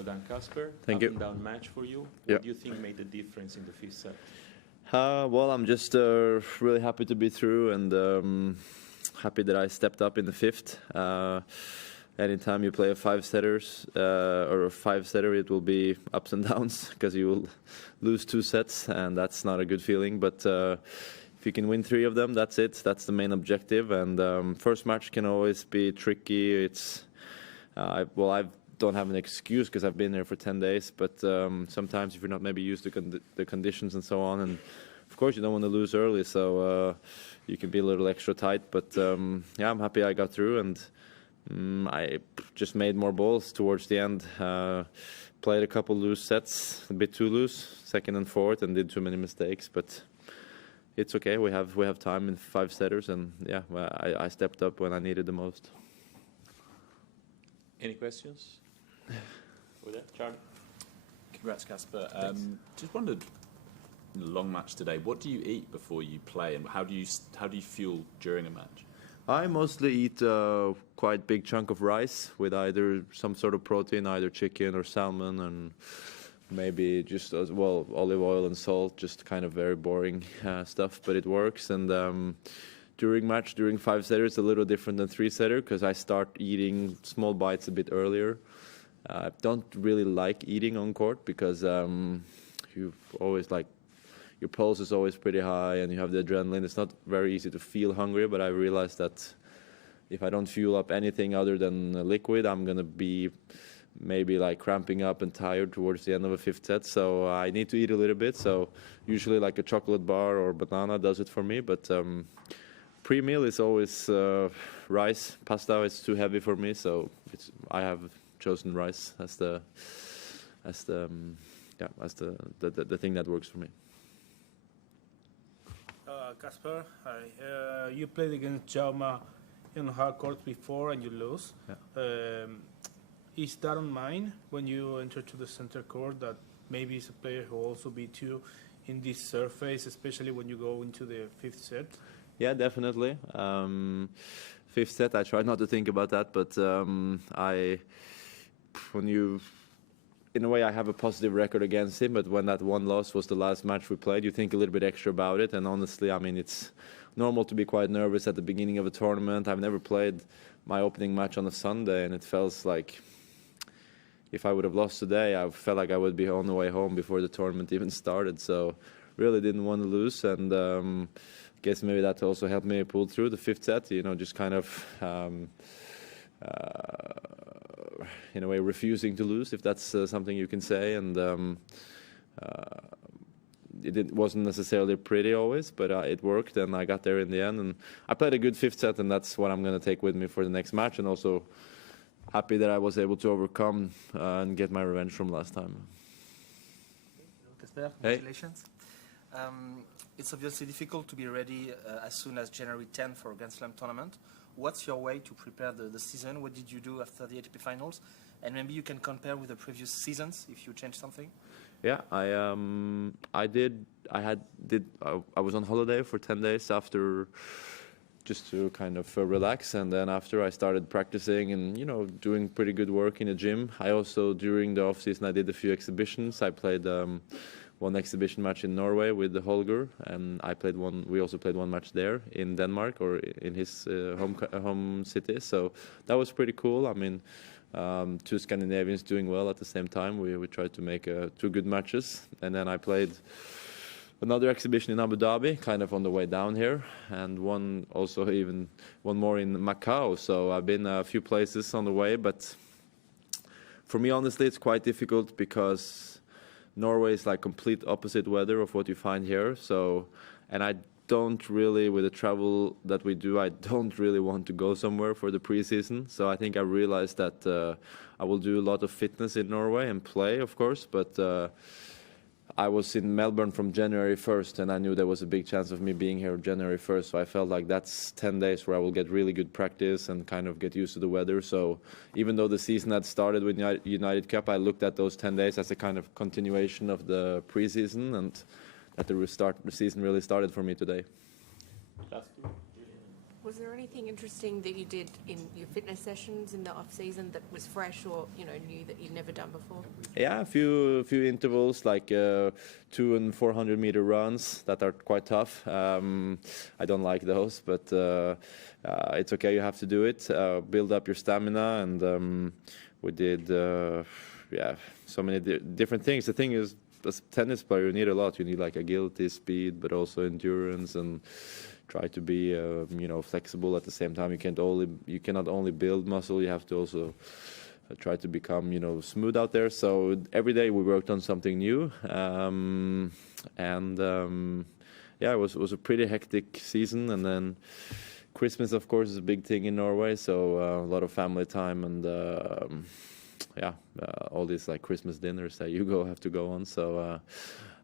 Well done, Casper. Thank you. Up and down match for you. Yeah. What do you think made the difference in the fifth set? Well, I'm just really happy to be through and happy that I stepped up in the fifth. Anytime you play a five-setters or a five-setter, it will be ups and downs because you will lose 2 sets, and that's not a good feeling. But if you can win 3 of them, that's it. That's the main objective. And first match can always be tricky. It's I don't have an excuse because I've been here for 10 days. But sometimes if you're not maybe used to the conditions and so on, and of course you don't want to lose early, so you can be a little extra tight. But yeah, I'm happy I got through, and I just made more balls towards the end. Played a couple loose sets, a bit too loose, second and fourth, and did too many mistakes. But it's okay. We have time in 5-setters, and yeah, I stepped up when I needed the most. Any questions? With that, Charlie? Congrats, Casper. Just wondered, in a long match today, what do you eat before you play, and how do you fuel during a match? I mostly eat a quite big chunk of rice with either some sort of protein, either chicken or salmon, and maybe just as well olive oil and salt, just kind of very boring stuff, but it works. And during 5-setter, it's a little different than 3-setter because I start eating small bites a bit earlier. I don't really like eating on court because you've always your pulse is always pretty high and you have the adrenaline. It's not very easy to feel hungry, but I realized that if I don't fuel up anything other than liquid, I'm going to be maybe cramping up and tired towards the end of a 5th set. So I need to eat a little bit. So usually a chocolate bar or banana does it for me. But pre-meal is always rice. Pasta is too heavy for me, so I have chosen rice as the thing that works for me. Casper, hi. You played against Jaume in hard courts before and you lose. Yeah. Is that on mind when you enter to the center court that maybe it's a player who also beat you in this surface, especially when you go into the 5th set? Yeah, definitely. 5th set, I try not to think about that, but in a way, I have a positive record against him, but when that one loss was the last match we played, you think a little bit extra about it. And honestly, I mean, it's normal to be quite nervous at the beginning of a tournament. I've never played my opening match on a Sunday, and it feels like if I would have lost today, I felt like I would be on the way home before the tournament even started. So really didn't want to lose, and I guess maybe that also helped me pull through the 5th set, just kind of in a way refusing to lose, if that's something you can say. And it wasn't necessarily pretty always, but it worked, and I got there in the end. And I played a good 5th set, and that's what I'm going to take with me for the next match. And also happy that I was able to overcome and get my revenge from last time. Casper, congratulations. Hey. It's obviously difficult to be ready as soon as January 10th for a Grand Slam tournament. What's your way to prepare the season? What did you do after the ATP finals? And maybe you can compare with the previous seasons if you changed something. Yeah, I was on holiday for 10 days after, just to kind of relax, and then after I started practicing and doing pretty good work in the gym. I also, during the off season, I did a few exhibitions. I played one exhibition match in Norway with the Holger, and we also played one match there in Denmark, or in his home city. So that was pretty cool. I mean, 2 Scandinavians doing well at the same time. We tried to make 2 good matches, and then I played another exhibition in Abu Dhabi, kind of on the way down here, and one more in Macau. So I've been a few places on the way, but for me, honestly, it's quite difficult because Norway is complete opposite weather of what you find here. So, and I don't really, with the travel that we do, I don't really want to go somewhere for the preseason. So I think I realized that I will do a lot of fitness in Norway and play, of course, but I was in Melbourne from January 1st, and I knew there was a big chance of me being here January 1st. So I felt like that's 10 days where I will get really good practice and kind of get used to the weather. So even though the season had started with United Cup, I looked at those 10 days as a kind of continuation of the preseason, and that the season really started for me today. Last two. Was there anything interesting that you did in your fitness sessions in the off season that was fresh or new that you'd never done before? Yeah, a few intervals like 200 and 400 meter runs that are quite tough. I don't like those, but it's okay. You have to do it. Build up your stamina, and we did so many different things. The thing is, as a tennis player, you need a lot. You need like agility, speed, but also endurance, and try to be flexible at the same time. You cannot only build muscle. You have to also try to become smooth out there. So every day we worked on something new, it was a pretty hectic season. And then Christmas, of course, is a big thing in Norway. So a lot of family time and all these like Christmas dinners that you have to go on. So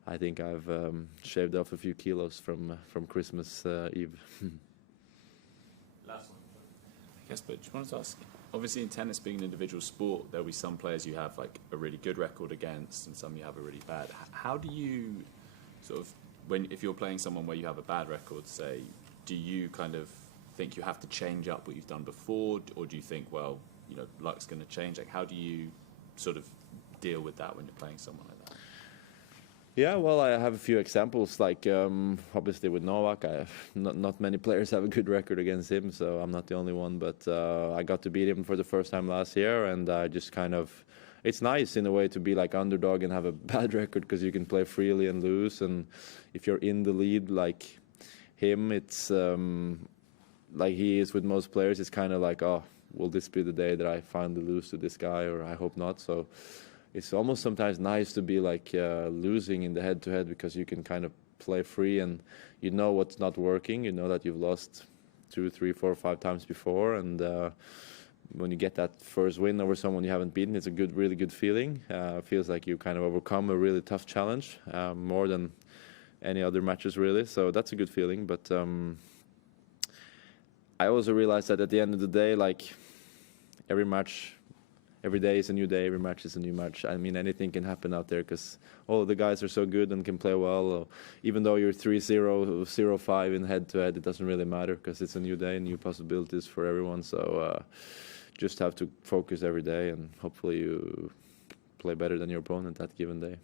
I think I've shaved off a few kilos from Christmas Eve. Last one. Yes, but just wanted to ask, obviously in tennis being an individual sport, there'll be some players you have like a really good record against and some you have a really bad. How do you sort of, if you're playing someone where you have a bad record, say, do you kind of think you have to change up what you've done before, or do you think, well, luck's going to change? Like, how do you sort of deal with that when you're playing someone like that? Yeah, well, I have a few examples. Like obviously with Novak, not many players have a good record against him, so I'm not the only one. But I got to beat him for the first time last year, and I just it's nice in a way to be like underdog and have a bad record because you can play freely and lose. And if you're in the lead like him, it's like he is with most players. It's kind of like, oh, will this be the day that I finally lose to this guy? Or I hope not. So it's almost sometimes nice to be like losing in the head-to-head because you can kind of play free and you know what's not working. You know that you've lost 2, 3, 4, 5 times before, and when you get that first win over someone you haven't beaten, it's a really good feeling. Feels like you kind of overcome a really tough challenge, more than any other matches really. So that's a good feeling. But I also realized that at the end of the day, like every day is a new day, every match is a new match. I mean, anything can happen out there because all of the guys are so good and can play well. Even though you're 3-0, 0-5 in head-to-head, it doesn't really matter because it's a new day, new possibilities for everyone. So just have to focus every day and hopefully you play better than your opponent that given day.